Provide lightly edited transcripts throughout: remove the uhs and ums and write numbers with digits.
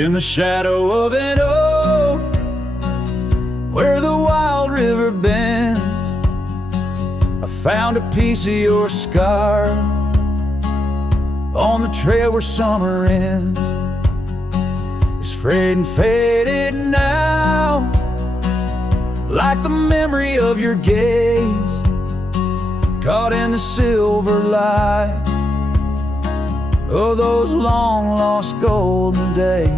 In the shadow of an oak, where the wild river bends, I found a piece of your scar on the trail where summer ends. It's frayed and faded now, like the memory of your gaze, caught in the silver light of those long-lost golden days.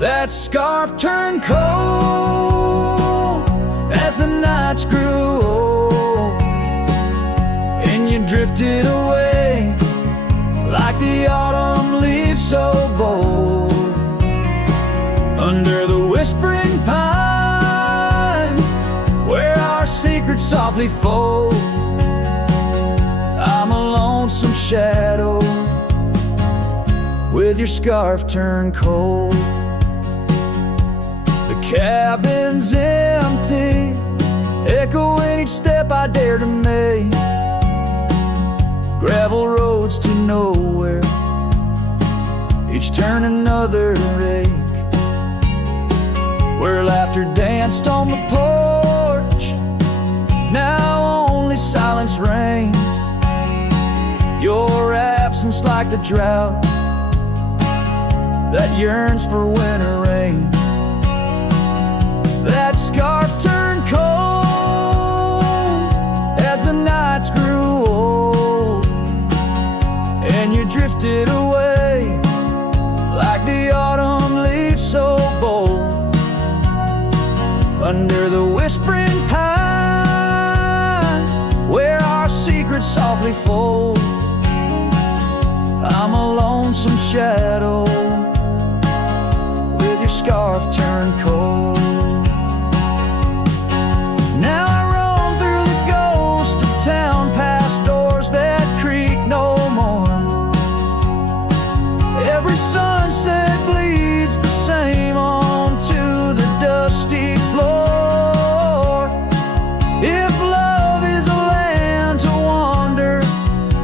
That scarf turned cold as the nights grew old, and you drifted away like the autumn leaves so bold. Under the whispering pines, where our secrets softly fold, I'm a lonesome shadow with your scarf turned cold. The cabin's empty, echoing each step I dare to make. Gravel roads to nowhere, each turn another ache. Where laughter danced on the porch, now only silence reigns. Your absence like the drought that yearns for winter rain. That scarf turned cold as the nights grew old, and you drifted away like the autumn leaves so bold. Under the whispering pines, where our secrets softly fold, I'm a lonesome shadow with your scarf turned cold. Now I roam through the ghost of town, past doors that creak no more. Every sunset bleeds the same onto the dusty floor. If love is a land to wander,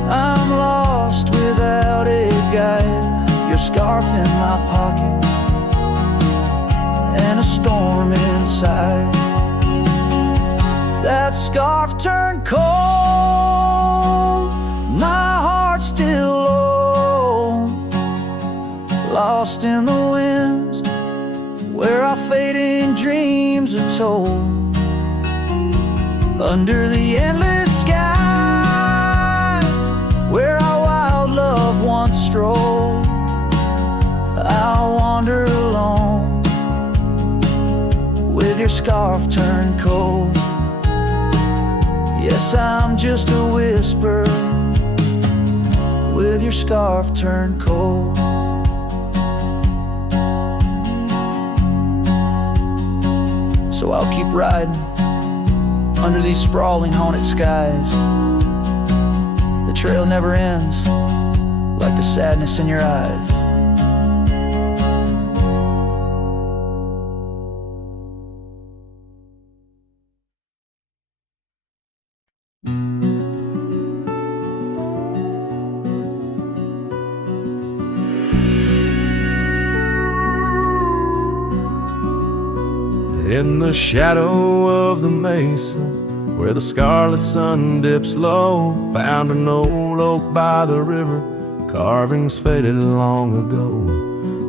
I'm lost without a guide. Your scarf in my pocket and a storm inside. That scarf turned cold, my heart still low, lost in the winds where our fading dreams are told. Under the endless skies where our wild love once strolled, I'll wander alone with your scarf turned cold. Yes, I'm just a whisper with your scarf turned cold. So I'll keep riding under these sprawling haunted skies. The trail never ends, like the sadness in your eyes. In the shadow of the mesa, where the scarlet sun dips low, found an old oak by the river, carvings faded long ago.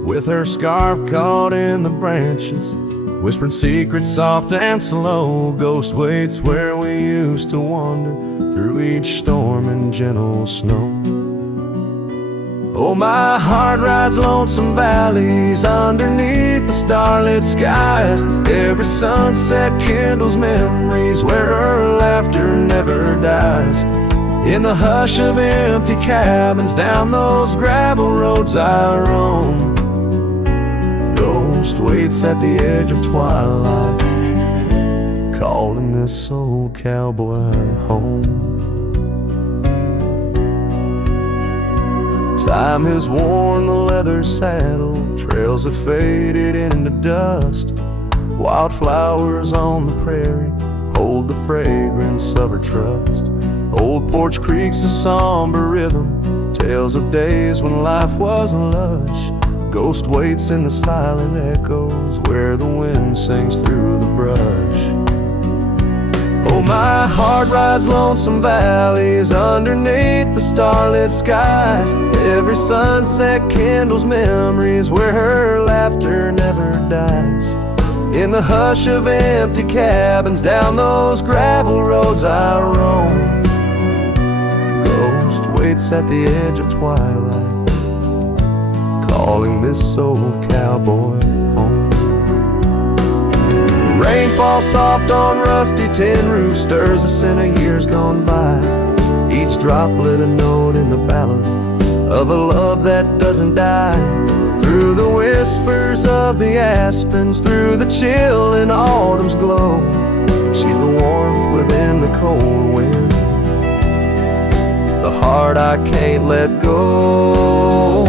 With her scarf caught in the branches, whispering secrets soft and slow, ghost waits where we used to wander through each storm and gentle snow. Oh, my heart rides lonesome valleys underneath the starlit skies. Every sunset kindles memories where her laughter never dies. In the hush of empty cabins, down those gravel roads I roam, ghost waits at the edge of twilight, calling this old cowboy home. Time has worn the leather saddle, trails have faded into dust. Wildflowers on the prairie hold the fragrance of her trust. Old porch creaks a somber rhythm, tales of days when life was lush. Ghost waits in the silent echoes where the wind sings through the brush. Oh, my heart rides lonesome valleys underneath the starlit skies. Every sunset kindles memories where her laughter never dies. In the hush of empty cabins, down those gravel roads I roam. The ghost waits at the edge of twilight, calling this old cowboy home. Rain falls soft on rusty tin roofs, stirs us in a years gone by. Each droplet a note in the ballad of a love that doesn't die. Through the whispers of the aspens, through the chill in autumn's glow, she's the warmth within the cold wind, the heart I can't let go.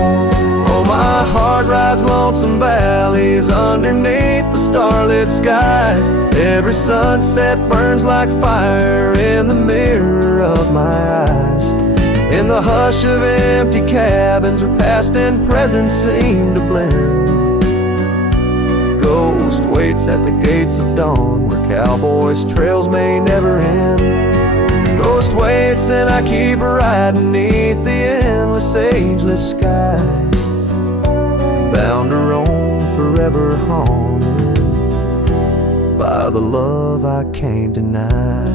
Oh, my heart rides lonesome valleys underneath the starlit skies. Every sunset burns like fire in the mirror of my eyes. In the hush of empty cabins where past and present seem to blend, ghost waits at the gates of dawn where cowboys' trails may never end. Ghost waits and I keep riding beneath the endless ageless skies, bound to roam forever haunted by the love I can't deny.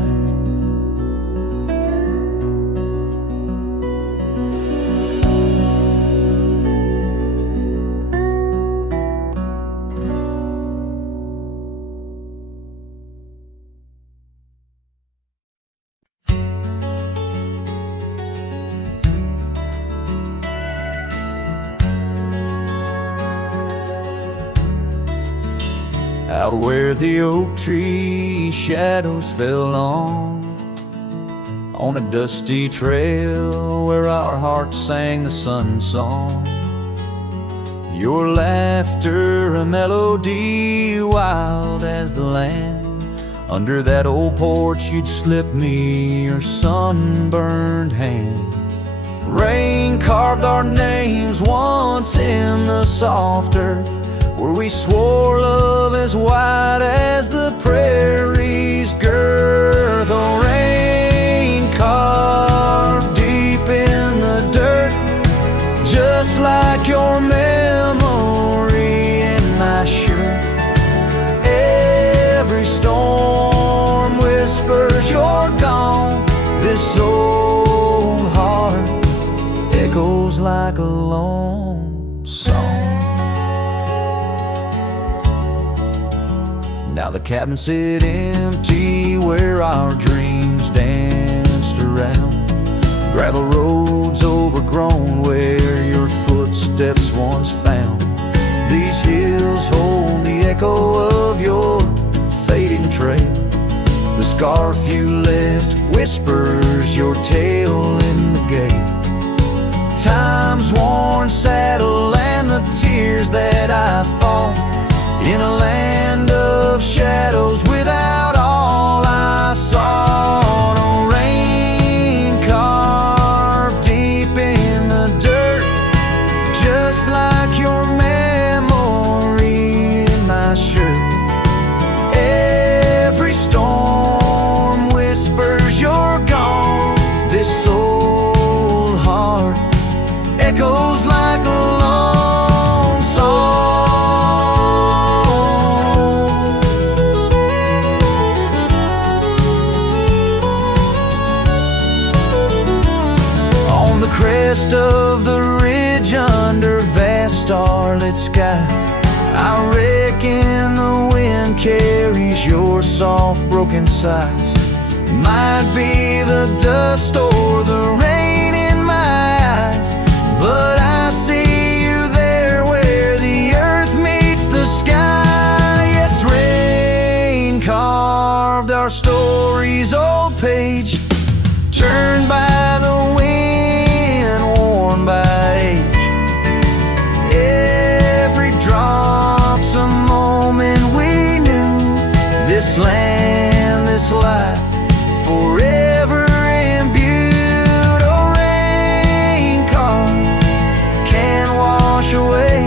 Out where the oak tree shadows fell on a dusty trail where our hearts sang the sun song. Your laughter a melody wild as the land. Under that old porch you'd slip me your sunburned hand. Rain carved our names once in the soft earth, where we swore love as wide as the prairie's girth. Oh, rain carved deep in the dirt, just like your memory in my shirt. Every storm whispers you're gone. This old heart echoes like a lone song. Now the cabin sit empty where our dreams danced around. Gravel roads overgrown where your footsteps once found. These hills hold the echo of your fading trail. The scarf you left whispers your tale in the gate. Time's worn saddle and the tears that I fought in a land of shadows without all I saw. No rain carved deep in the dirt, just like your memory in my shirt. Every storm whispers you're gone. This old heart echoes like a lone song. Crest of the ridge under vast starlit skies, I reckon the wind carries your soft broken sighs. Might be the dust or the rain in my eyes, but I see you there where the earth meets the sky. Yes, rain carved our story's old page, turned by the wind, worn by age. Every drop's a moment we knew. This land, this life, forever imbued. Oh, rain carved can't wash away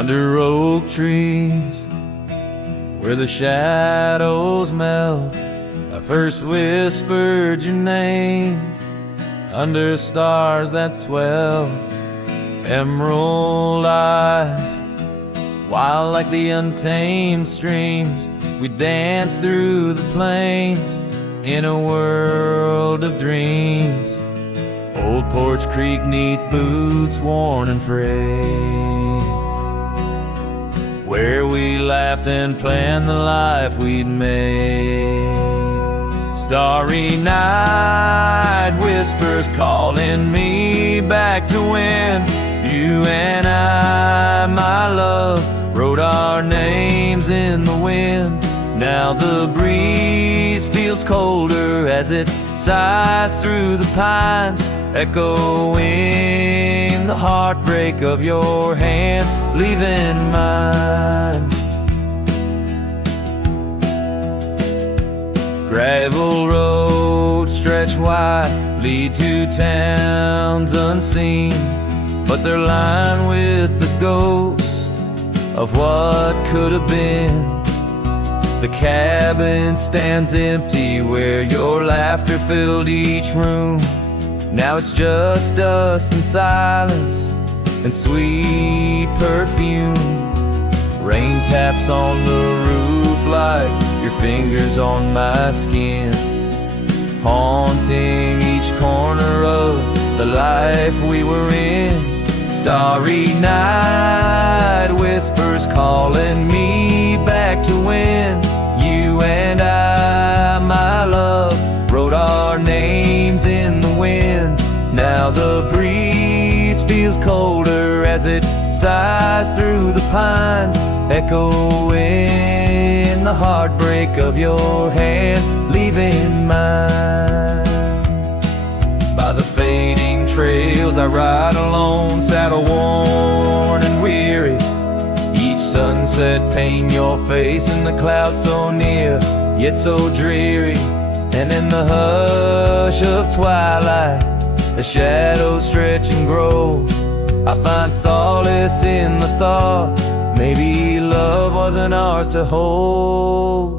under oak trees where the shadows melt. I first whispered your name under stars that swell. Emerald eyes, wild like the untamed streams, we dance through the plains in a world of dreams. Old Porch Creek neath boots worn and frayed, where we laughed and planned the life we'd made. Starry night whispers calling me back to when you and I, my love, wrote our names in the wind. Now the breeze feels colder as it sighs through the pines, echoing the heartbreak of your hand, leaving mine. Gravel roads stretch wide, lead to towns unseen, but they're lined with the ghosts of what could have been. The cabin stands empty where your laughter filled each room. Now it's just us and silence and sweet perfume. Rain taps on the roof like your fingers on my skin, haunting each corner of the life we were in. Starry night whispers calling me back to when you and I, my love, wrote our names in the wind. Now the breeze feels colder as it sighs through the pines, echoing the heartbreak of your hand, leaving mine. By the fading trails I ride alone, saddle worn and weary. Each sunset paint your face in the clouds so near, yet so dreary. And in the hush of twilight, the shadows stretch and grow. I find solace in the thought maybe love wasn't ours to hold.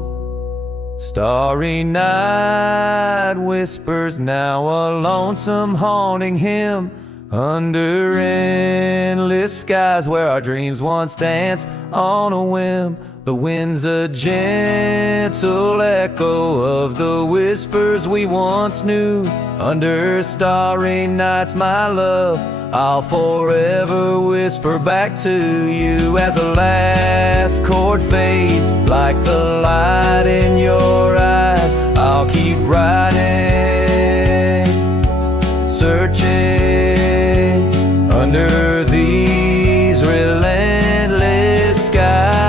Starry night whispers now a lonesome haunting hymn under endless skies where our dreams once danced on a whim. The wind's a gentle echo of the whispers we once knew. Under starry nights, my love, I'll forever whisper back to you as the last chord fades like the light in your eyes. I'll keep riding, searching under these relentless skies.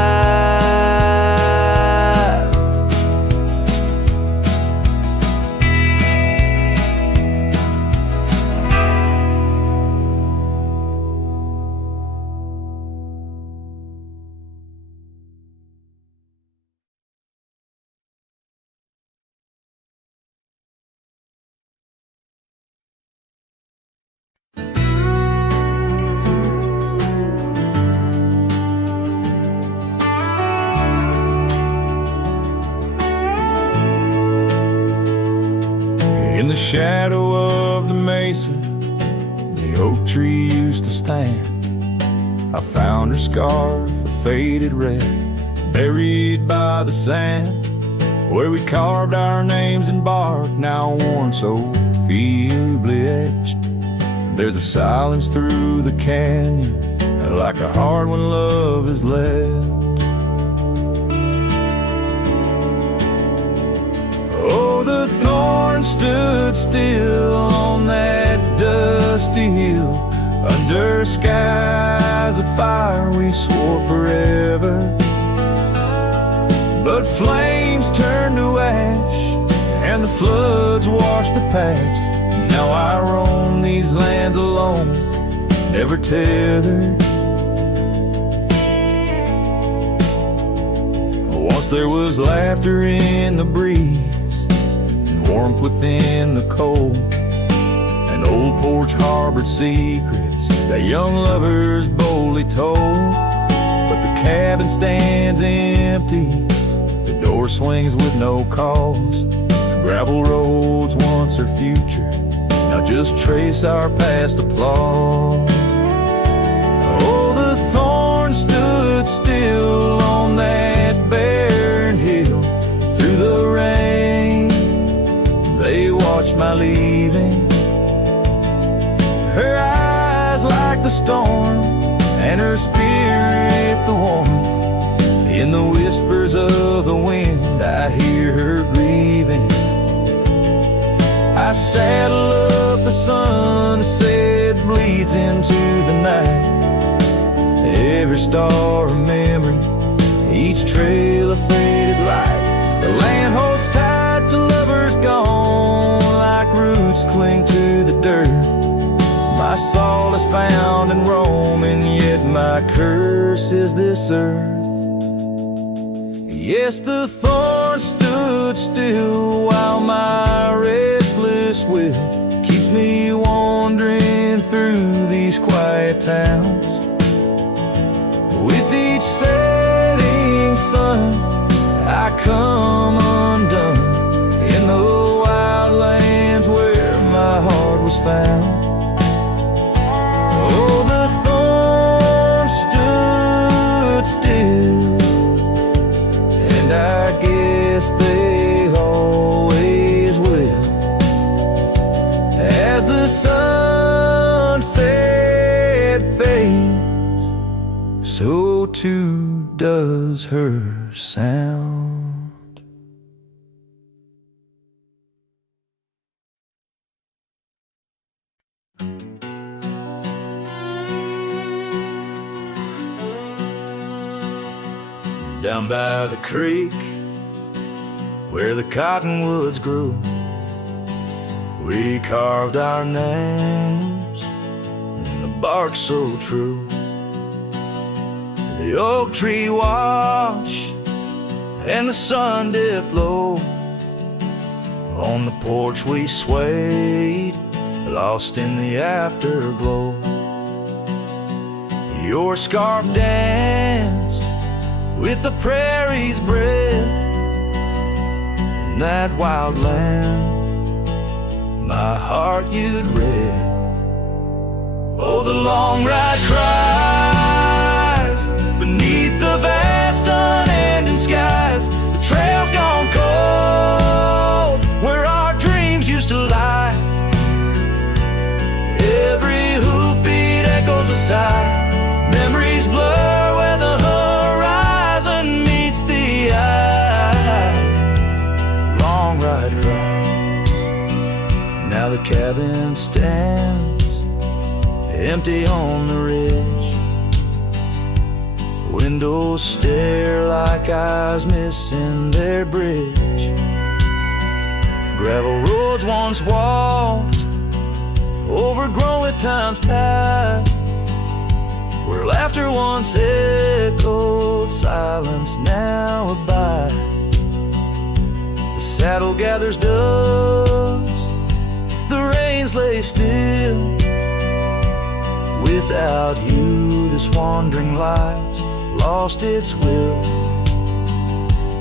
In the shadow of the mesa, the oak tree used to stand. I found her scarf, a faded red, buried by the sand, where we carved our names in bark, now worn so feebly etched. There's a silence through the canyon, like a heart when love is left. Oh, the thorn stood still on that dusty hill, under skies of fire we swore forever. But flames turned to ash, and the floods washed the past. Now I roam these lands alone, never tethered. Once there was laughter in the breeze, warmth within the cold, and Old Porch harbored secrets that young lovers boldly told. cabin stands empty, the door swings with no cause. Gravel roads once our future, now just trace our past applause. Oh, the thorns stood still on that barren hill. Through the rain, they watched my leaving. Her eyes like the storm, and her spirit the warmth. In the whispers of the wind, I hear her grieving. I saddle up the sunset, bleeds into the night. Every star a memory, each trail a faded light. The land holds tight to lovers gone, like roots cling to the dirt. My soul is found in Rome, and yet my curse is this earth. Yes, the thorn stood still while my restless will keeps me wandering through these quiet towns. With each setting sun, I come undone in the wild lands where my heart was found. Oh, the thorn stood still, and I guess they always will. As the sunset fades, so too does her sound. Down by the creek, where the cottonwoods grew, we carved our names in the bark so true. The oak tree watched and the sun dipped low. On the porch we swayed, lost in the afterglow. Your scarf danced with the prairie's breath. In that wild land, my heart you'd read. Oh, the long ride cries beneath the vast unending skies. The trail's gone cold where our dreams used to lie. Every hoofbeat echoes a sigh. Memories blur where the horizon meets the eye. Long ride cries. Now the cabin stands empty on the ridge. Windows stare like eyes missing their bridge. Gravel roads once walked, overgrown with time's tide. Where laughter once echoed, silence now abide. The saddle gathers dust, the reins lay still. Without you, this wandering life's lost its will.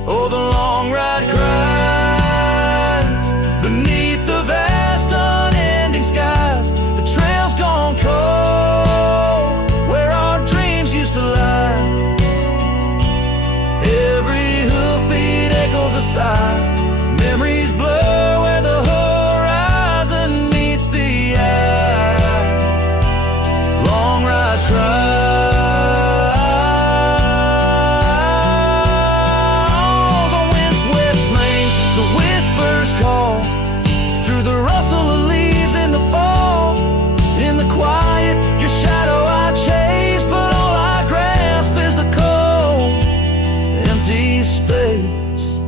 Oh, the long ride cries beneath the vast unending skies. The trail's gone cold where our dreams used to lie. Every hoofbeat echoes a sigh. Memories blur where the horizon meets the eye. Long ride cries on windswept plains. The whispers call through the rustle of leaves in the fall. In the quiet, your shadow I chase, but all I grasp is the cold, empty space.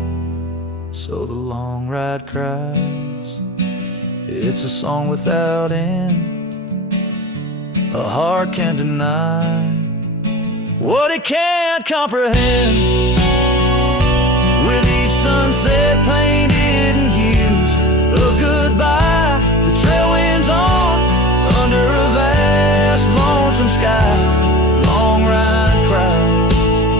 So the long ride cries. It's a song without end. A heart can't deny what it can't comprehend. With each sunset painted in hues of goodbye, the trail winds on under a vast lonesome sky. Long ride cries.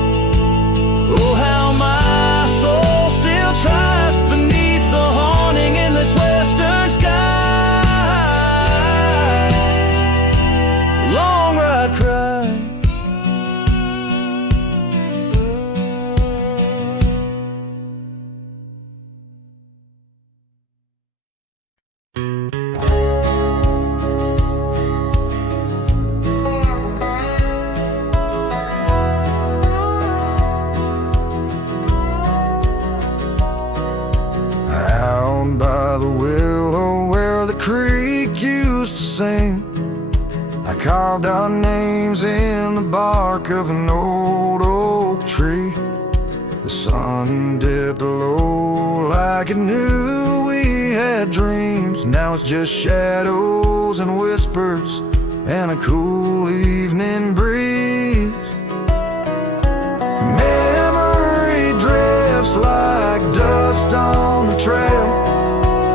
in the bark of an old oak tree. The sun dipped low like it knew we had dreams. Now it's just shadows and whispers and a cool evening breeze. Memory drifts like dust on the trail,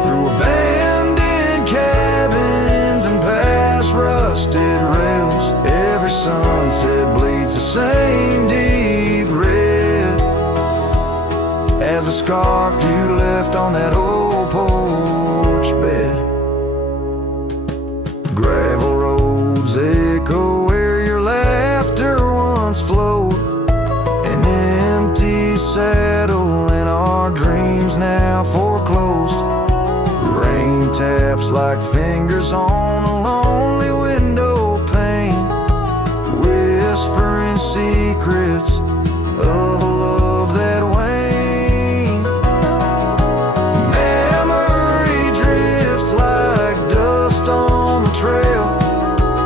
through abandoned cabins and past rusted rails. Every sunset bleeds the same deep red as the scarf you left on that old porch bed. Gravel roads echo where your laughter once flowed, an empty saddle and our dreams now foreclosed. Rain taps like fingers on a lonely window pane, whispering secrets of a love that waned. Memory drifts like dust on the trail,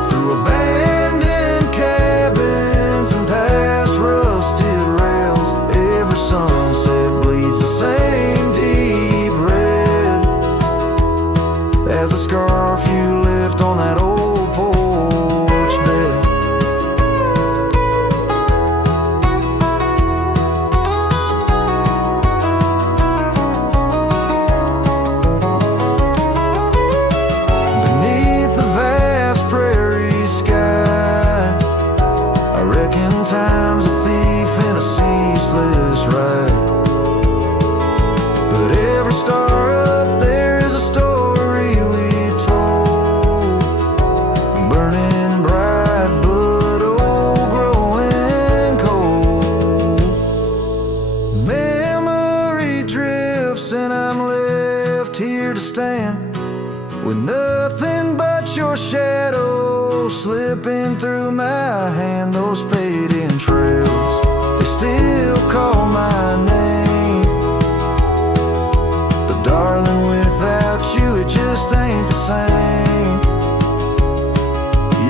through abandoned cabins and past rusted rails. Every sunset bleeds the same deep red as the scarf you left on that old porch bed. Beneath the vast prairie sky, I reckon time's a thief in a ceaseless ride. But every star up there is a story we told, burning bright but old, growing cold. Memory drifts and I'm left here to stand, with nothing but your shadow slipping through my hand. Those fading trails, they still call my name, but darling, without you it just ain't the same.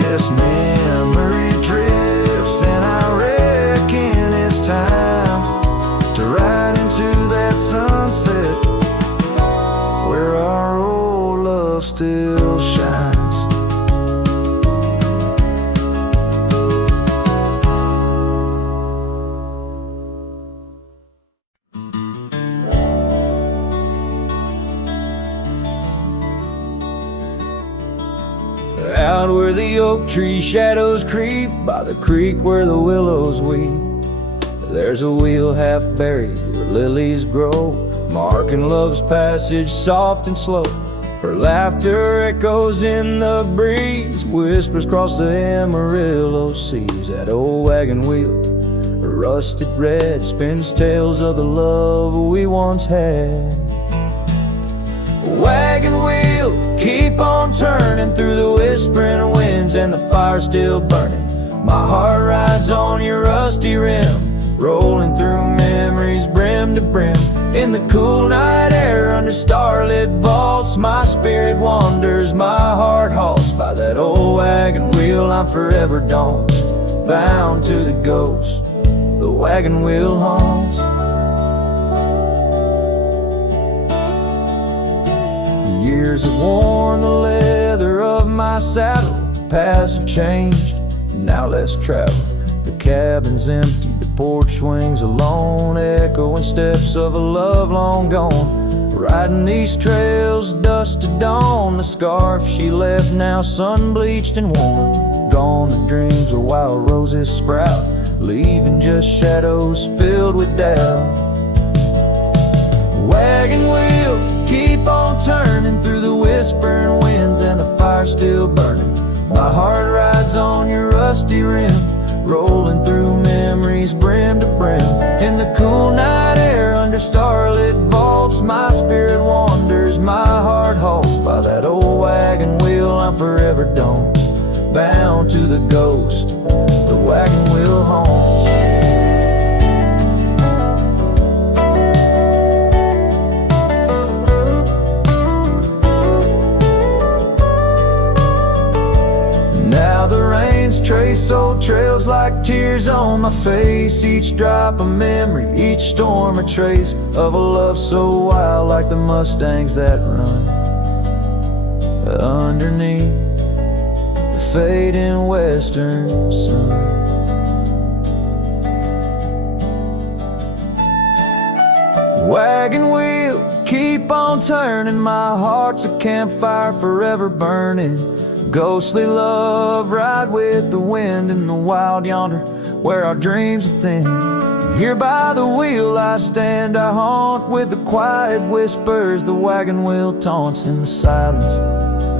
Yes, memory drifts and I reckon it's time to ride into that sunset where our old love still shines. Out where the oak tree shadows creep, by the creek where the willows weep, there's a wheel half buried where lilies grow, marking love's passage soft and slow. Her laughter echoes in the breeze, whispers across the Amarillo seas. That old wagon wheel, rusted red, spins tales of the love we once had. Wagon wheel, keep on turning through the whispering winds and the fire still burning. My heart rides on your rusty rim, rolling through memories brim to brim. In the cool night air under starlit vaults, my spirit wanders, my heart halts. By that old wagon wheel I'm forever dawned, bound to the ghost the wagon wheel haunts. Years have worn the leather of my saddle, paths have changed, now less travel. The cabin's empty, the porch swings alone, echoing steps of a love long gone. Riding these trails, dust to dawn, the scarf she left now sun-bleached and worn. Gone the dreams where wild roses sprout, leaving just shadows filled with doubt. Wagon wheel, keep on turning through the whispering winds and the fire still burning. My heart rides on your rusty rim, rolling through memories brim to brim. In the cool night air under starlit vaults, my spirit wanders, my heart halts. By that old wagon wheel I'm forever dawned, bound to the ghost the wagon wheel haunts. Now the rain's traced place, old trails like tears on my face. Each drop a memory, each storm a trace of a love so wild, like the Mustangs that run underneath the fading western sun. Wagon wheel, keep on turning, my heart's a campfire forever burning. Ghostly love, ride with the wind in the wild yonder, where our dreams are thin. Here by the wheel I stand, I haunt with the quiet whispers the wagon wheel taunts in the silence.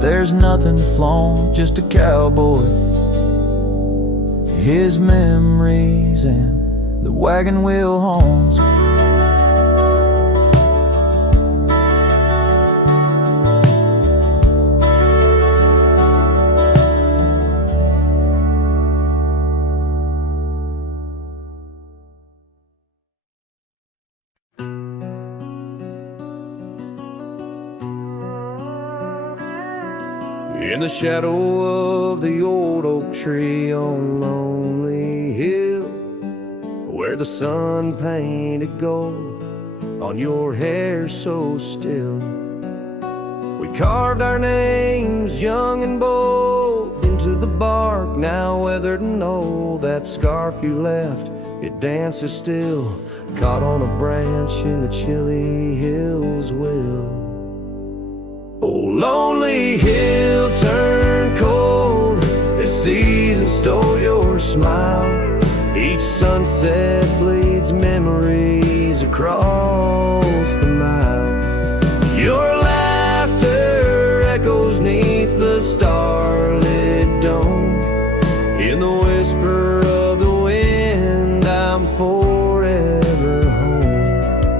There's nothing to flaunt, just a cowboy, his memories, and the wagon wheel haunts. In the shadow of the old oak tree on Lonely Hill, where the sun painted gold on your hair so still, we carved our names young and bold into the bark, now weathered and old. That scarf you left, it dances still, caught on a branch in the chilly hills will. Oh, lonely hill turned cold, this season stole your smile. Each sunset bleeds memories across the mile. Your laughter echoes neath the starlit dome. In the whisper of the wind, I'm forever home.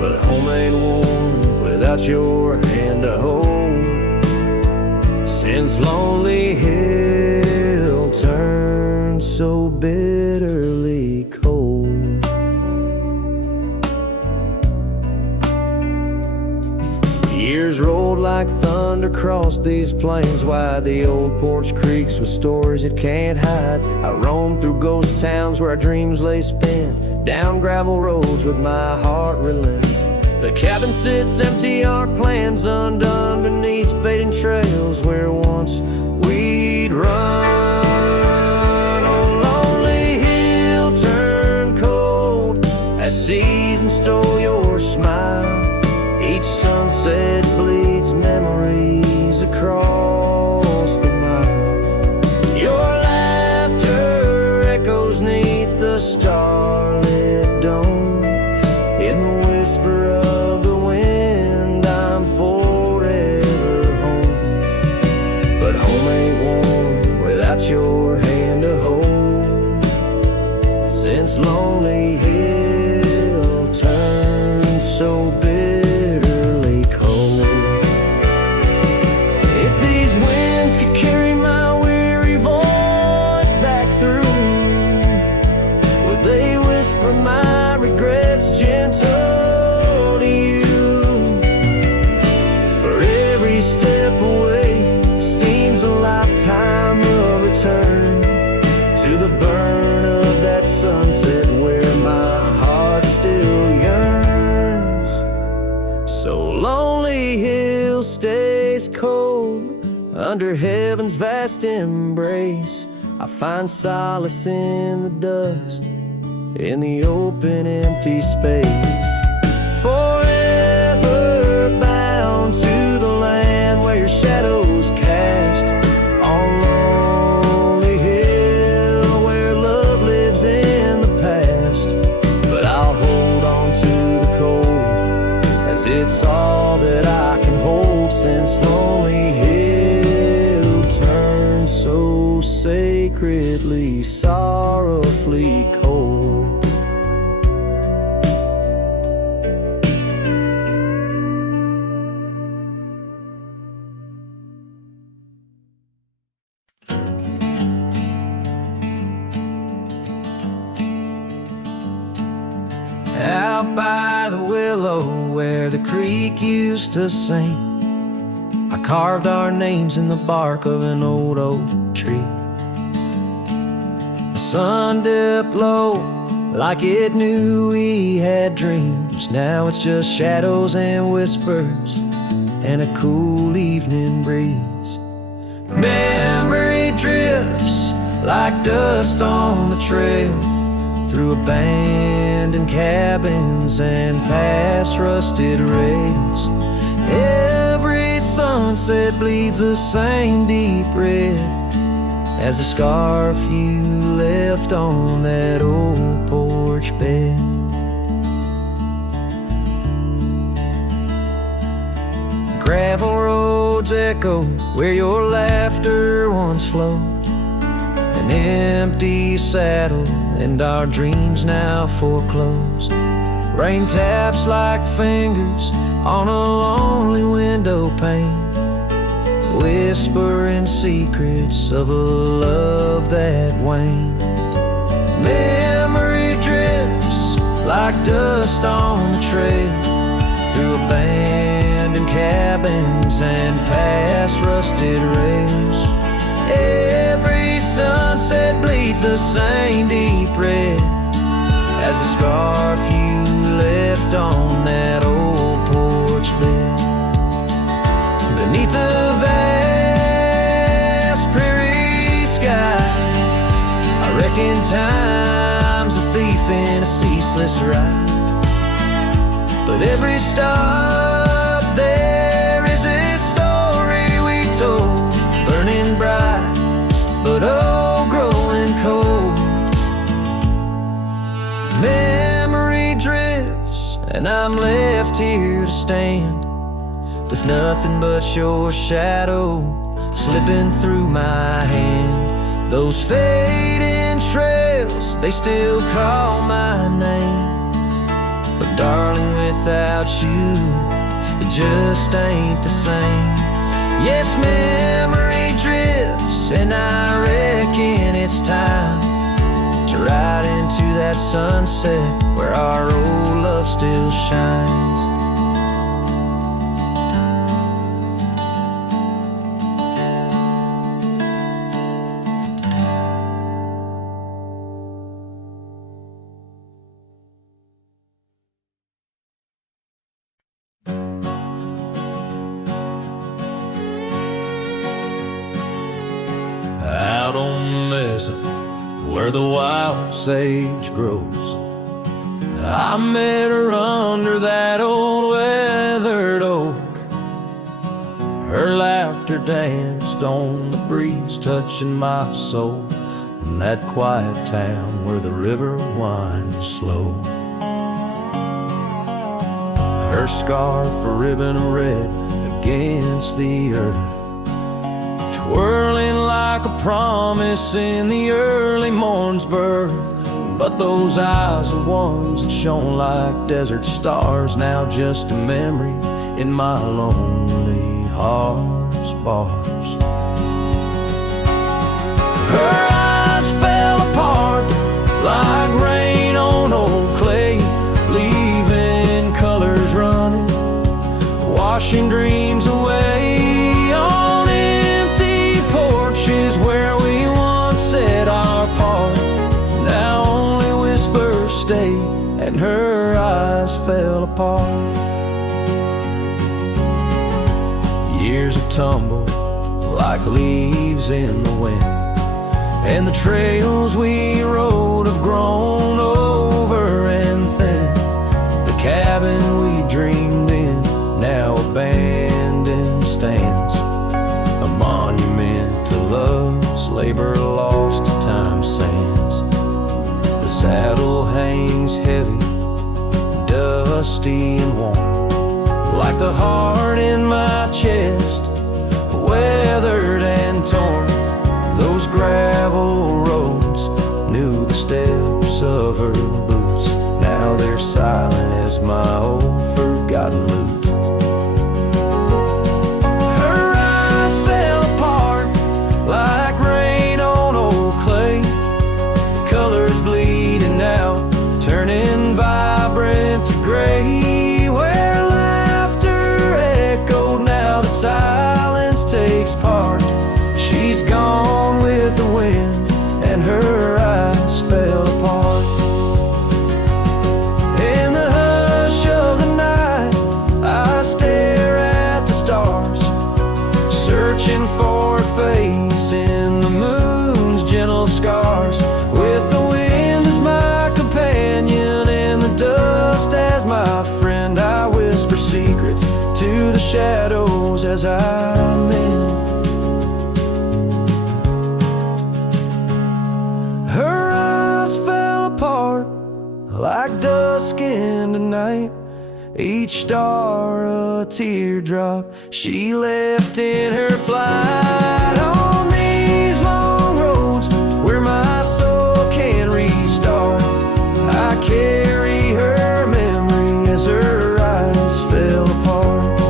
But home ain't warm without your hand to hold. Since Lonely Hill turned so bitterly cold. Years rolled like thunder across these plains, wide the old porch creaks with stories it can't hide. I roamed through ghost towns where our dreams lay spent, down gravel roads with my heart relents. The cabin sits empty, our plans undone beneath fading trails where once we'd run. Oh, lonely hill turned cold as season stole your smile. Each sunset bleeds memories across the mile. Your laughter echoes neath the starlit dome. In the whisper of the wind, I'm forever home. But home ain't warm without your hand to hold. Since Lonely Hill turned so bitterly cold. If these winds could carry my weary voice back through, would they whisper my regrets gentle to you? For every step away seems a lifetime of return to the burn of that sunset where my heart still yearns. So Lonely Hill stays cold under heaven's vast embrace. I find solace in the dust, in the open empty space. Forever bound to the land where your shadows cast. On Lonely Hill where love lives in the past. But I'll hold on to the cold, as it's all that I can hold. Since Lonely Hill turned so sacredly, sorrowfully cold. Out by the willow where the creek used to sing, I carved our names in the bark of an old oak tree. sun dipped low, like it knew we had dreams. Now it's just shadows and whispers and a cool evening breeze. Memory drifts like dust on the trail, through abandoned cabins and past rusted rails. Every sunset bleeds the same deep red as the scarf you left on that old porch bed. Gravel roads echo where your laughter once flowed, an empty saddle and our dreams now foreclosed. Rain taps like fingers on a lonely window pane, whispering secrets of a love that waned. Memory drifts like dust on the trail, through abandoned cabins and past rusted rails. Every sunset bleeds the same deep red as the scarf you left on that old porch bed. Beneath the vast prairie sky, I reckon time's a thief in a ceaseless ride. But every stop there is a story we told, burning bright, but oh, growing cold. Memory drifts and I'm left here to stand, with nothing but your shadow slipping through my hand. Those fading trails, they still call my name, but darling, without you, it just ain't the same. Yes, memory drifts, and I reckon it's time to ride into that sunset where our old love still shines. Out on the mesa where the wild sage grows, I met her under that old weathered oak. Her laughter danced on the breeze, touching my soul in that quiet town where the river winds slow. Her scarf a ribbon of red against the earth, twirling like a promise in the early morn's birth. But those eyes are ones that shone like desert stars, now just a memory in my lonely heart's bars. Her eyes fell apart like rain on old clay, leaving colors running, washing dreams away on empty porches where we once said our part. Now only whispers stay, and her eyes fell apart. Years have tumbled like leaves in the wind, and the trails we rode have grown over and thin. The cabin we dreamed in now abandoned stands, a monument to love's labor lost to time's sands. The saddle hangs heavy, dusty and warm, like the heart in my chest, weathered and torn. Those gravel roads knew the steps of her boots, now they're silent as my old forgotten lute. Her eyes fell apart like rain on old clay, colors bleeding out, turning vibrant to gray. Where laughter echoed, now the silence takes part. She's gone with the wind, and her eyes through the shadows as I mend. Her eyes fell apart like dusk in the night, each star a teardrop she left in her flight. On these long roads where my soul can't restart, I carry her memory as her eyes fell apart.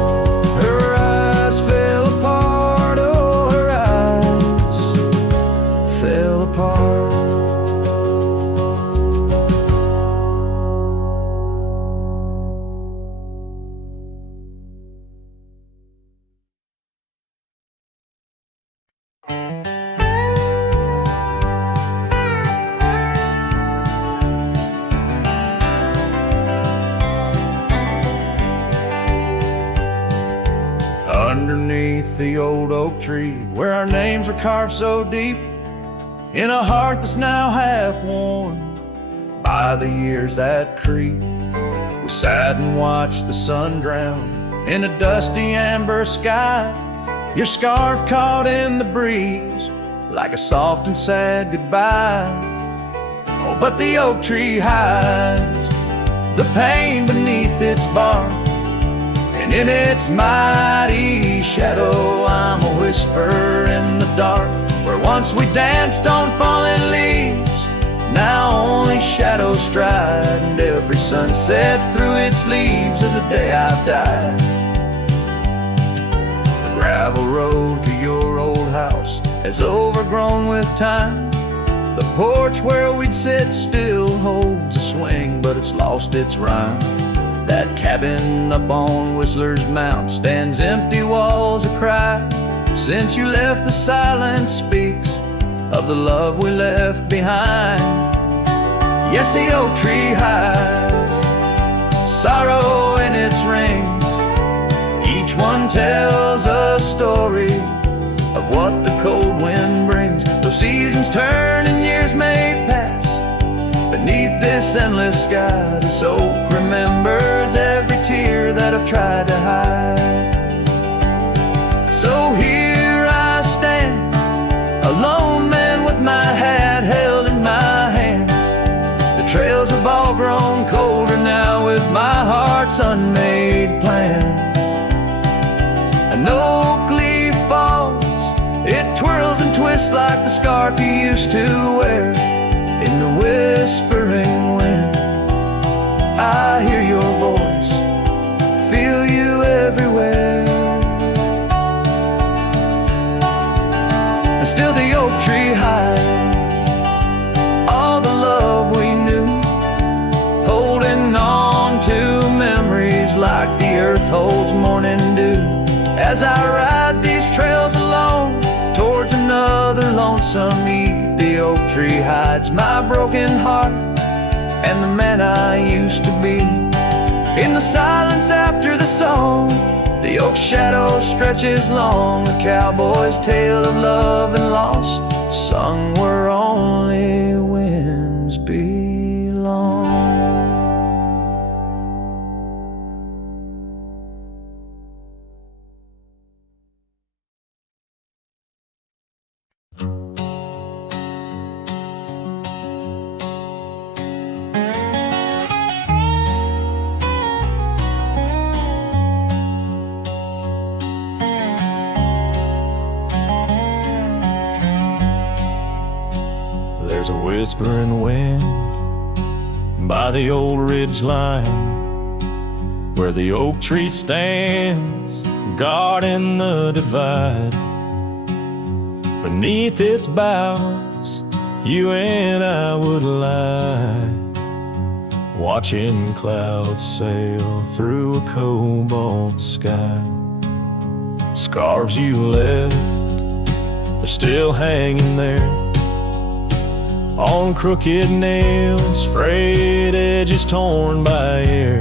Her eyes fell apart, oh, her eyes fell apart. Underneath the old oak tree, where our names were carved so deep, in a heart that's now half worn by the years that creep, we sat and watched the sun drown in a dusty amber sky. Your scarf caught in the breeze like a soft and sad goodbye. Oh, but the oak tree hides the pain beneath its bark, and in its mighty shadow I'm a whisper in the dark. Where once we danced on falling leaves, now only shadows stride, and every sunset through its leaves is a day I've died. The gravel road to your old house has overgrown with time. The porch where we'd sit still holds a swing, but it's lost its rhyme. That cabin up on Whistler's Mount stands empty walls a cry. Since you left, the silence speaks of the love we left behind. Yes, the oak tree hides sorrow in its rings. Each one tells a story of what the cold wind brings. Though seasons turn and years may pass, beneath this endless sky, this oak remembers every tear that I've tried to hide. So here I stand, a lone man with my hat held in my hands. The trails have all grown colder now with my heart's unmade plans. An oak leaf falls, it twirls and twists like the scarf you used to wear. In the whispering wind, I hear your voice, feel you everywhere. And still the oak tree hides all the love we knew, holding on to memories like the earth holds morning dew. As I ride these trails alone towards another lonesome eve, the oak tree hides my broken heart and the man I used to be. In the silence after the song, the oak shadow stretches long, a cowboy's tale of love and loss, sung where only winds belong. There's a whispering wind by the old ridge line, where the oak tree stands guarding the divide. Beneath its boughs you and I would lie, watching clouds sail through a cobalt sky. Scarves you left, they're still hanging there on crooked nails, frayed edges torn by air.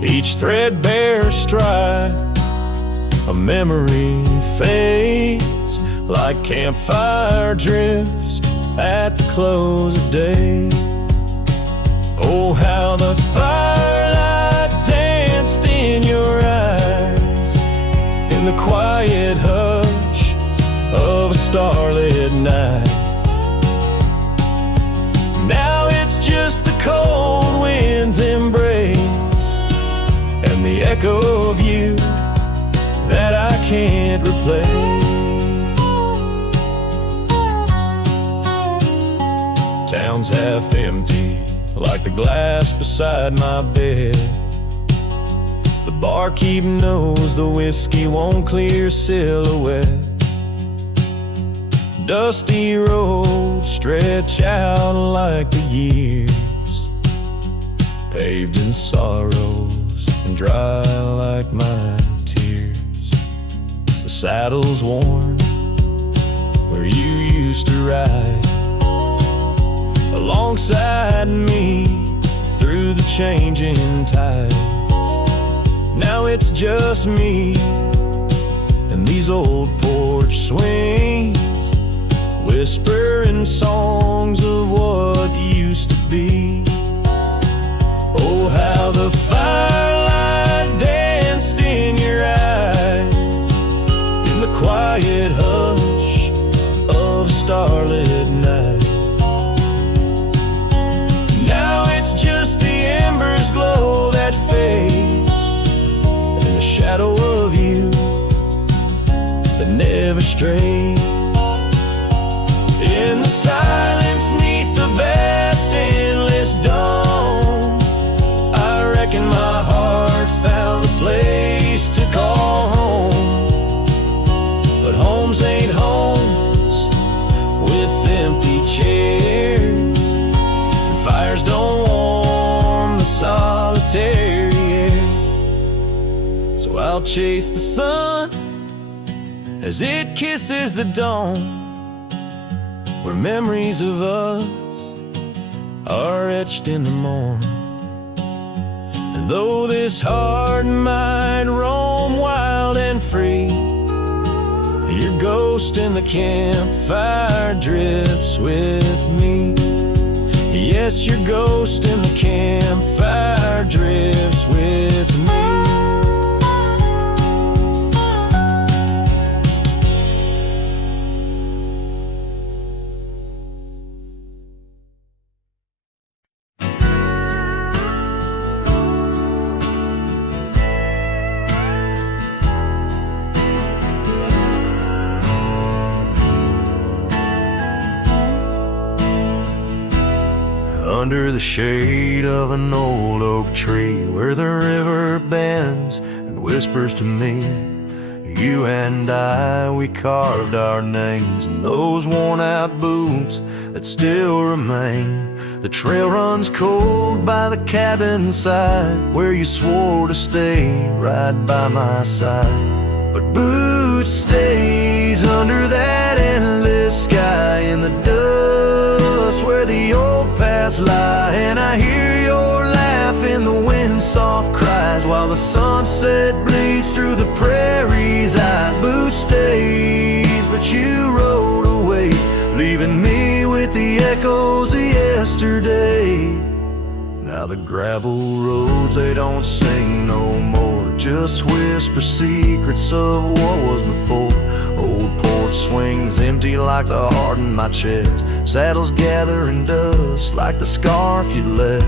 Each threadbare stripe, a memory fades like campfire drifts at the close of day. Oh, how the firelight danced in your eyes the quiet hush of a starlit night. Now it's just the cold wind's embrace and the echo of you that I can't replace. Town's half empty, like the glass beside my bed. The barkeep knows the whiskey won't clear silhouette. Dusty roads stretch out like the years, paved in sorrows and dry like my tears. The saddle's worn where you used to ride alongside me through the changing tides. Now it's just me and these old porch swings, whispering songs of what used to be. Oh, how the firelight danced in your eyes in the quiet hush of a starlit night. Now it's just the embers glow that fades and the shadow of you that never strays. In the silence neath the vast endless dome, I reckon my heart found a place to call home. But homes ain't homes with empty chairs, and fires don't warm the solitary air. So I'll chase the sun as it kisses the dawn, where memories of us are etched in the morn. And though this heart might roam wild and free, your ghost in the campfire drifts with me. Yes, your ghost in the campfire drifts with me. Under the shade of an old oak tree, where the river bends and whispers to me, you and I, we carved our names in those worn out boots that still remain. The trail runs cold by the cabin side, where you swore to stay right by my side. But Boots stays under that endless sky in the dust where the old paths lie, and I hear your laugh in the wind soft cries while the sunset bleeds through the prairie's eyes. Boots stays, but you rode away, leaving me with the echoes of yesterday. Now the gravel roads, they don't sing no more, just whisper secrets of what was before. Old porch swings empty like the heart in my chest, saddles gathering dust like the scarf you left.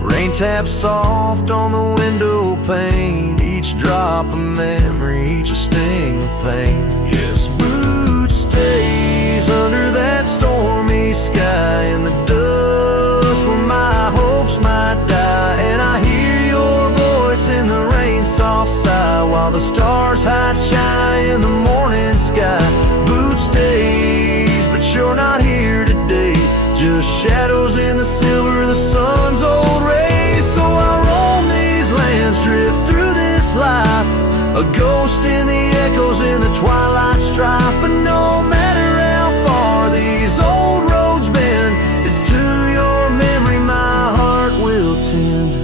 Rain taps soft on the window pane, each drop a memory, each a sting of pain. Yes, Boots stays under that stormy sky in the dust where my hopes might die, and I hear your voice in the rain soft sigh while the stars hide shy in the morning sky. Boots stays, but you're not here today, just shadows in the silver of the sun's old rays. So I roam these lands, drift through this life, a ghost in the echoes in the twilight strife. But no matter how far these old roads bend, it's to your memory my heart will tend.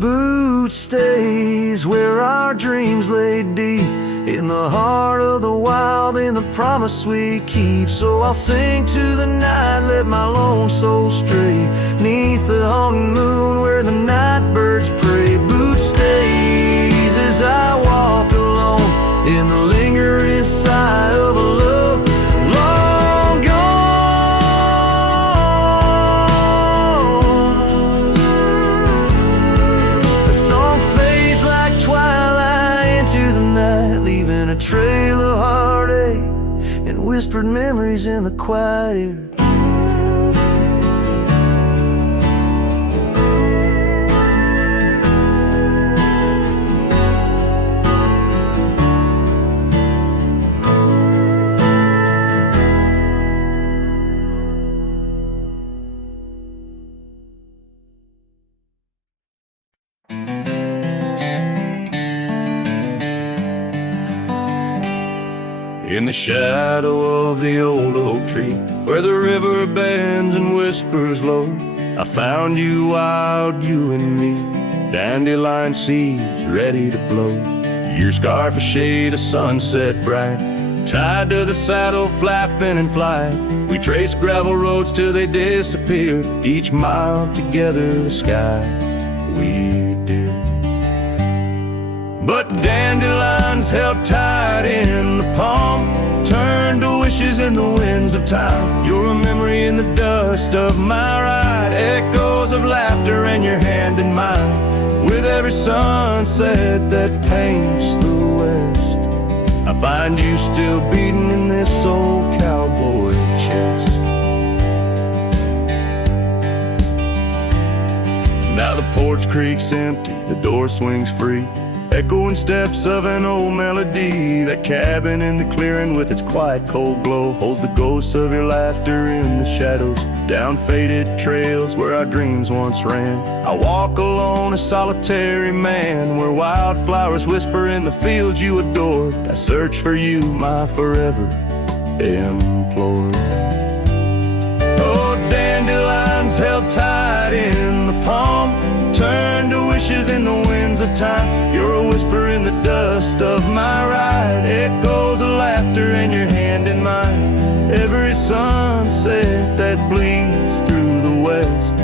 Boots stays where our dreams lay deep, in the heart of the wild, in the promise we keep. So I'll sing to the night, let my lone soul stray, neath the haunting moon where the night birds pray. Boots stays as I walk alone, memories in the quiet air. In the shadow of the old oak tree, where the river bends and whispers low, I found you, wild, you and me, dandelion seeds ready to blow. Your scarf a shade of sunset bright, tied to the saddle, flapping in flight. We traced gravel roads till they disappeared, each mile together the sky we did. But dandelions held tight in the palm, turned to wishes in the winds of time. You're a memory in the dust of my ride, echoes of laughter in your hand in mine. With every sunset that paints the west, I find you still beating in this old cowboy chest. Now the porch creaks empty, the door swings free, echoing steps of an old melody. That cabin in the clearing with its quiet cold glow holds the ghosts of your laughter in the shadows, down faded trails where our dreams once ran. I walk alone, a solitary man, where wildflowers whisper in the fields you adored. I search for you, my forever implored. Oh, dandelions held tight in the palm, turned to wishes in the winds of time. You're a whisper in the dust of my ride, echoes of laughter in your hand in mine. Every sunset that bleeds through the west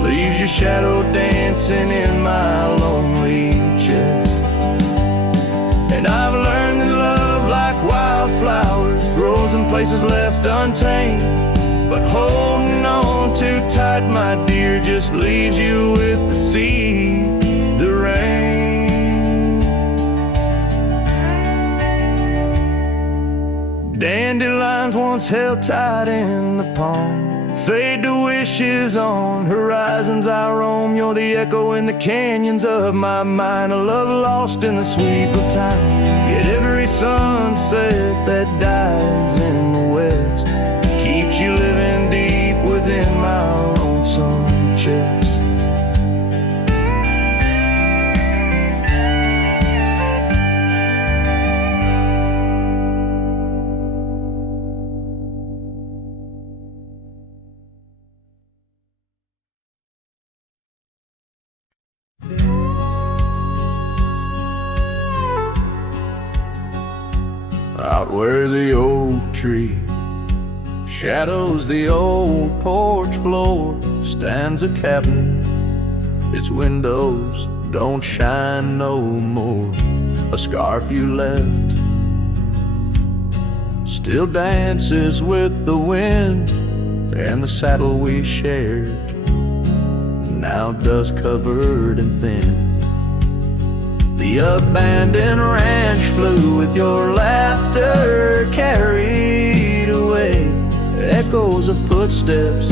leaves your shadow dancing in my lonely chest. And I've learned that love, like wildflowers, grows in places left untamed. But holding on too tight, my dear, just leaves you with the sea, the rain. Dandelions once held tight in the palm, fade to wishes on horizons I roam. You're the echo in the canyons of my mind, a love lost in the sweep of time. Yet every sunset that dies in the west keeps you living deep within my lonesome chest. Out where the oak tree shadows the old porch floor stands a cabin. Its windows don't shine no more. A scarf you left still dances with the wind, and the saddle we shared, now dust covered and thin. The abandoned ranch flew with your laughter carried away, echoes of footsteps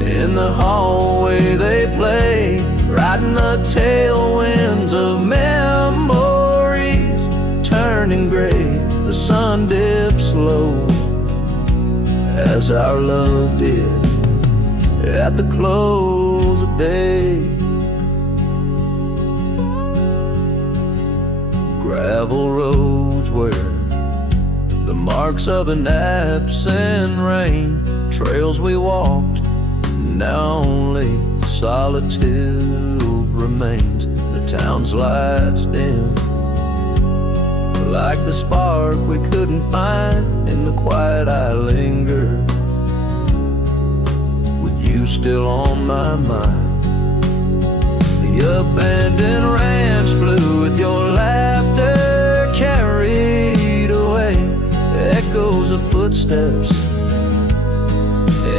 in the hallway they play, riding the tailwinds of memories, turning gray. The sun dips low as our love did at the close of day. Gravel roads where the marks of an absent rain, trails we walked, now only solitude remains. The town's lights dim, like the spark we couldn't find. In the quiet I linger, with you still on my mind. The abandoned ranch flew with your laughter carried away, echoes of footsteps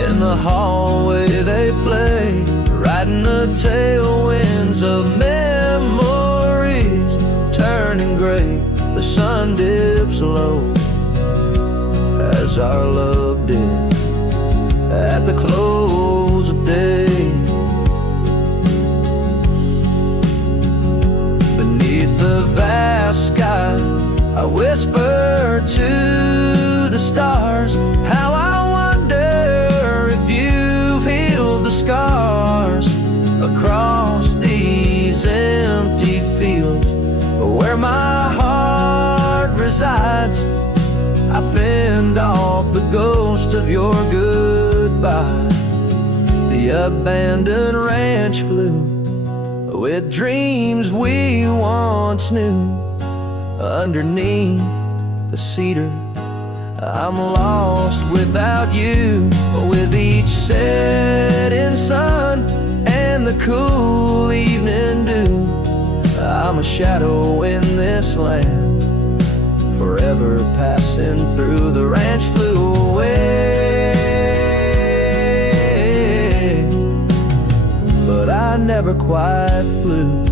in the hallway they play, riding the tailwinds of memories, turning gray. The sun dips low as as our love did at the close of day. Beneath the vast sky, I whisper to the stars how I wonder if you've healed the scars across these empty fields where my heart resides. I fend off the ghost of your goodbye. The abandoned ranch flew with dreams we once knew. Underneath the cedar, I'm lost without you. With each setting sun and the cool evening dew, I'm a shadow in this land, forever passing through. The ranch flew away, but I never quite flew.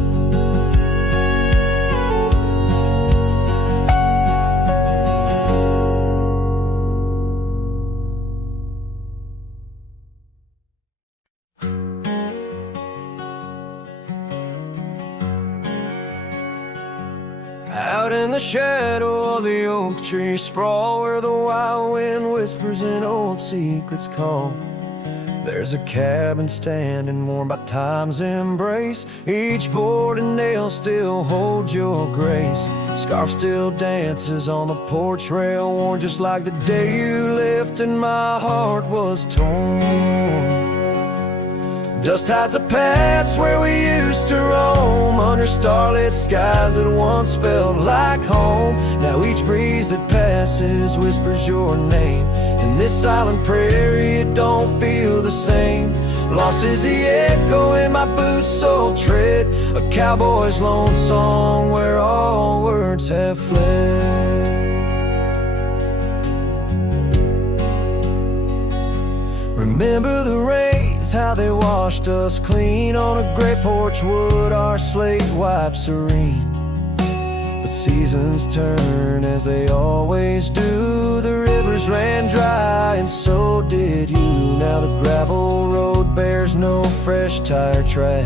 Out in the shadow of the oak tree sprawl, where the wild wind whispers and old secrets call, there's a cabin standing warm by time's embrace. Each board and nail still holds your grace. Scarf still dances on the porch rail, worn just like the day you left and my heart was torn. Dust hides the past where we used to roam, under starlit skies that once felt like home. Now each breeze that passes whispers your name. In this silent prairie it don't feel the same. Lost is the echo in my boots so tread, a cowboy's lone song where all words have fled. Remember the rains, how they washed us clean on a gray porch wood, our slate wiped serene. But seasons turn as they always do. The rivers ran dry and so did you. Now the gravel road bears no fresh tire track.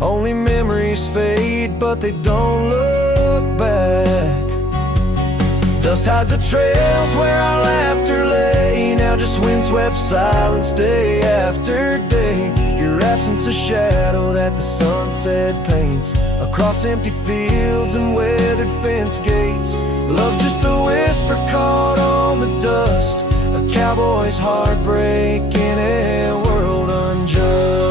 Only memories fade, but they don't look back. Dust hides the trails where our laughter lay. Now just windswept silence day after day. Your absence a shadow that the sunset paints across empty fields and weathered fence gates. Love's just a whisper caught on the dust, a cowboy's heartbreak in a world unjust.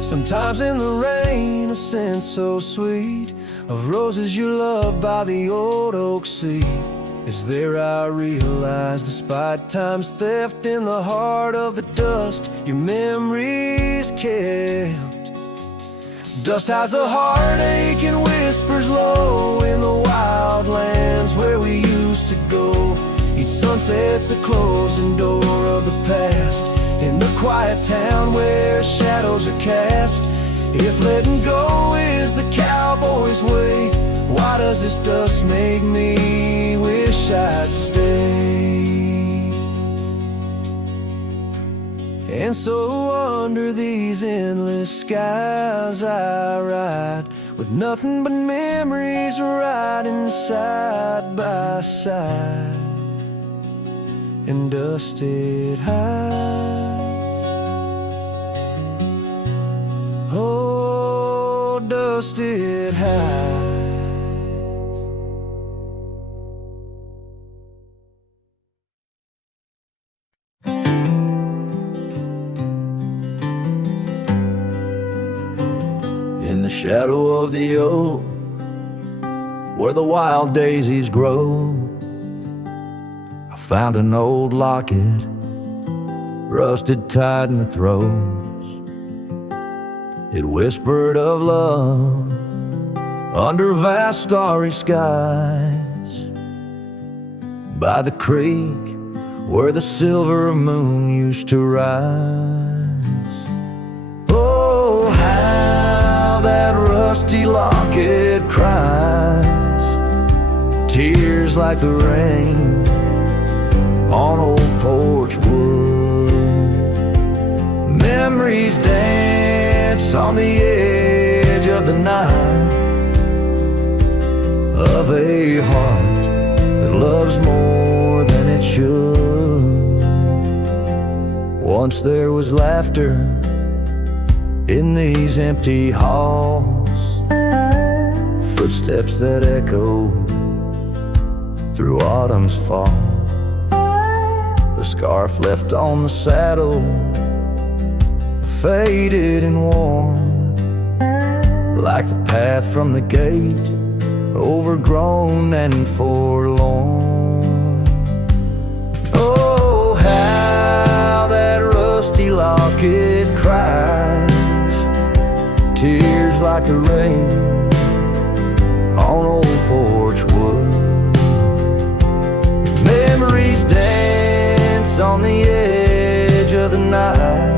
Sometimes in the rain, a scent so sweet of roses you loved by the old oak seat is there. I realize, despite time's theft, in the heart of the dust, your memories kept. Dust hides the heartache and whispers low in the wild lands where we used to go. Each sunset's a closing door of the past, in the quiet town where shadows are cast. If letting go is the cowboy's way, why does this dust make me wish I'd stay? And so under these endless skies I ride, with nothing but memories riding side by side. And dusted heights, oh, dusted heights. In the shadow of the oak, where the wild daisies grow, I found an old locket, rusted tight in the throes. It whispered of love under vast starry skies, by the creek where the silver moon used to rise. Oh, how that rusty locket cries, tears like the rain on old porch wood. Memories dance on the edge of the knife of a heart that loves more than it should. Once there was laughter in these empty halls, footsteps that echoed through autumn's fall. The scarf left on the saddle, faded and worn, like the path from the gate, overgrown and forlorn. Oh, how that rusty locket cries, tears like the rain on old porch wood. Memories dance on the edge of the knife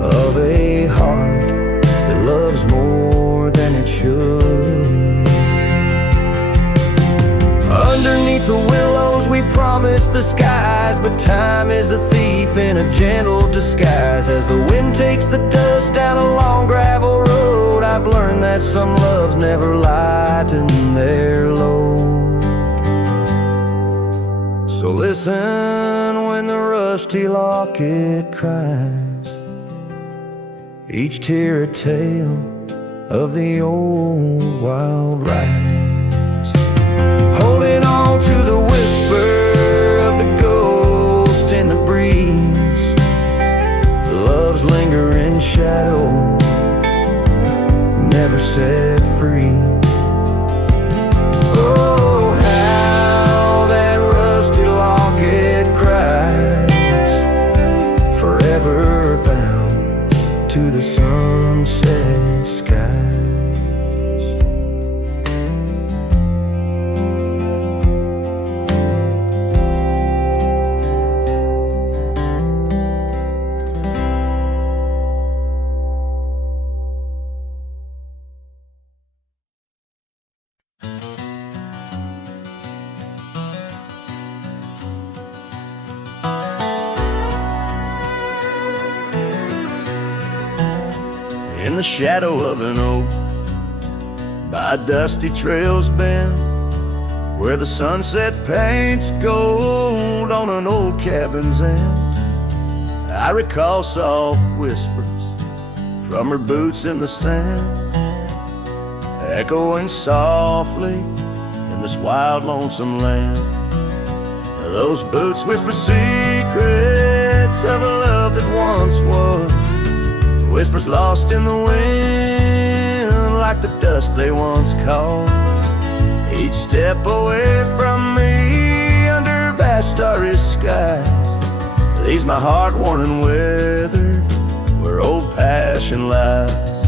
of a heart that loves more than it should. Underneath the willows we promised the skies, but time is a thief in a gentle disguise. As the wind takes the dust down a long gravel road, I've learned that some loves never lighten their load. So listen when the rusty locket cries, each tear a tale of the old wild rides. Holding on to the whisper of the ghost in the breeze, love's lingering shadow never set free. Oh, how that rusty locket cries, forever bound to the sunset skies. In the shadow of an oak, by a dusty trail's bend, where the sunset paints gold on an old cabin's end, I recall soft whispers from her boots in the sand, echoing softly in this wild, lonesome land. Those boots whisper secrets of a love that once was, whispers lost in the wind, like the dust they once caused. Each step away from me, under vast starry skies, leaves my heart worn and weathered, where old passion lies.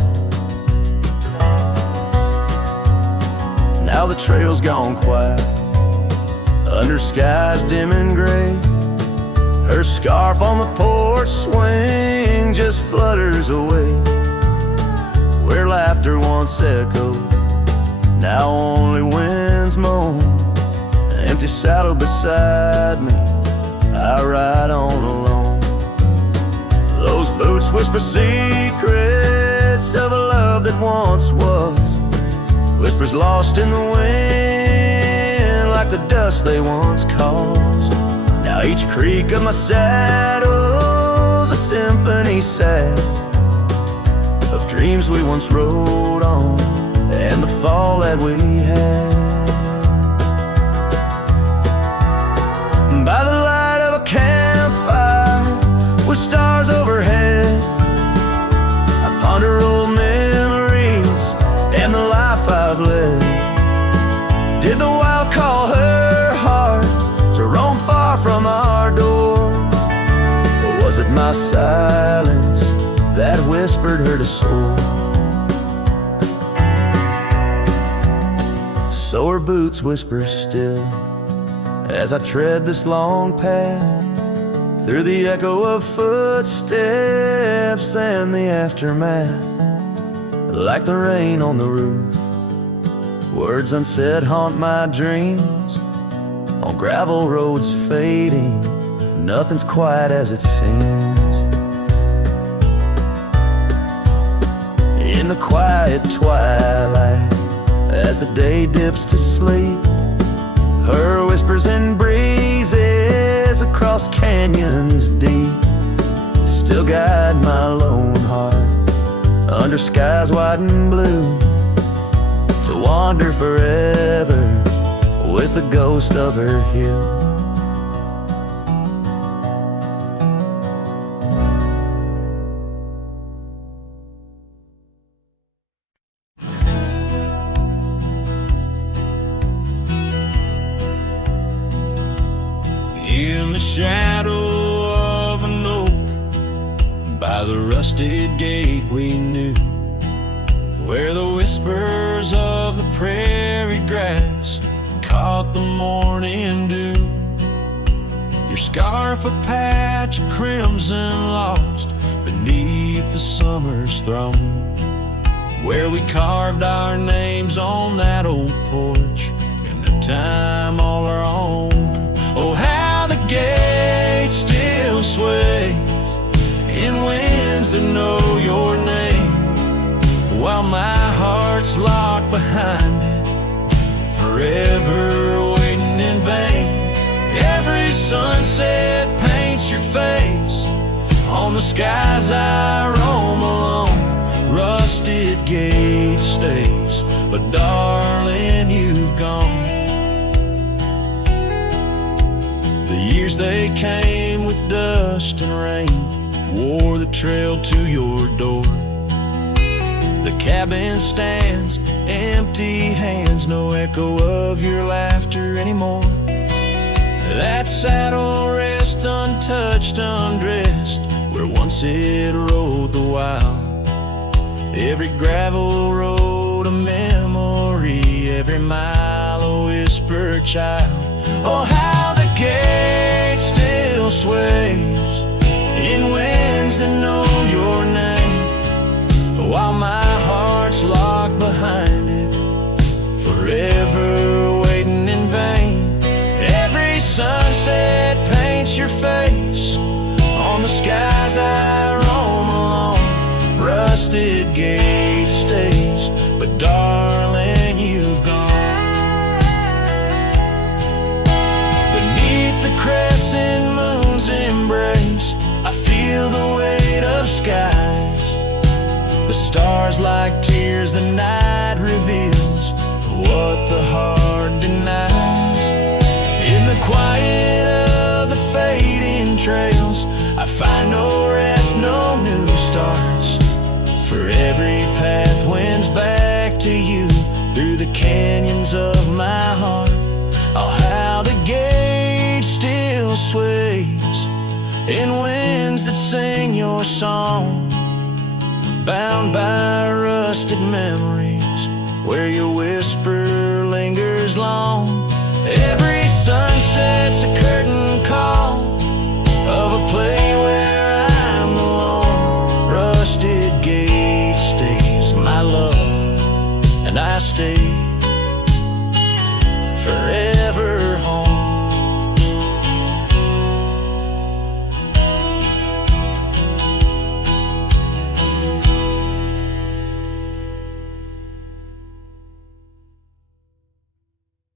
Now the trail's gone quiet, under skies dim and gray. Her scarf on the porch swing just flutters away. Where laughter once echoed, now only winds moan. An empty saddle beside me, I ride on alone. Those boots whisper secrets of a love that once was, whispers lost in the wind, like the dust they once caused. Now each creak of my saddle's a symphony sad of dreams we once rode on, and the fall that we had. By the light of a campfire with stars overhead, I ponder old memories and the life I've led. Did the wild call her heart to roam far from our door? Or was it my silence that whispered soul. So her boots whisper still as I tread this long path, through the echo of footsteps and the aftermath. Like the rain on the roof, words unsaid haunt my dreams. On gravel roads fading, nothing's quite as it seems. In the quiet twilight, as the day dips to sleep, her whispers and breezes across canyons deep still guide my lone heart under skies white and blue, to wander forever with the ghost of her hill. In the shadow of an oak, by the rusted gate we knew, where the whispers of the prairie grass caught the morning dew. Your scarf a patch of crimson lost beneath the summer's throne, where we carved our names on that old porch in a time all our own. Oh, how the gate still sways in winds that know your name, while my heart's locked behind it, forever waiting in vain. Every sunset paints your face on the skies I roam alone. Rusted gate stays, but darling, you've gone. The years they came with dust and rain wore the trail to your door. The cabin stands, empty hands, no echo of your laughter anymore. That saddle rests untouched, undressed, where once it rode the wild. Every gravel road a memory, every mile a whispered child. Oh, how the gate still sways in winds that know your name, while my heart's locked behind it, forever waiting in vain. Every sunset paints your face on the skies I roam alone. Rusted gate stays, but darling, you've gone. Beneath the crescent moon's embrace, I feel the weight of skies. The stars like tears the night reveals, what the heart denies. In the quiet of the fading trails, I find no rest, no new starts. For every path wins back to you, through the canyons of my heart. Oh, how the gate still sways in winds that sing your song, bound by rusted memories, where your whisper lingers long. Every sunset's a curtain call of a play where I'm alone. Rusted gate stays, my love, and I stay forever.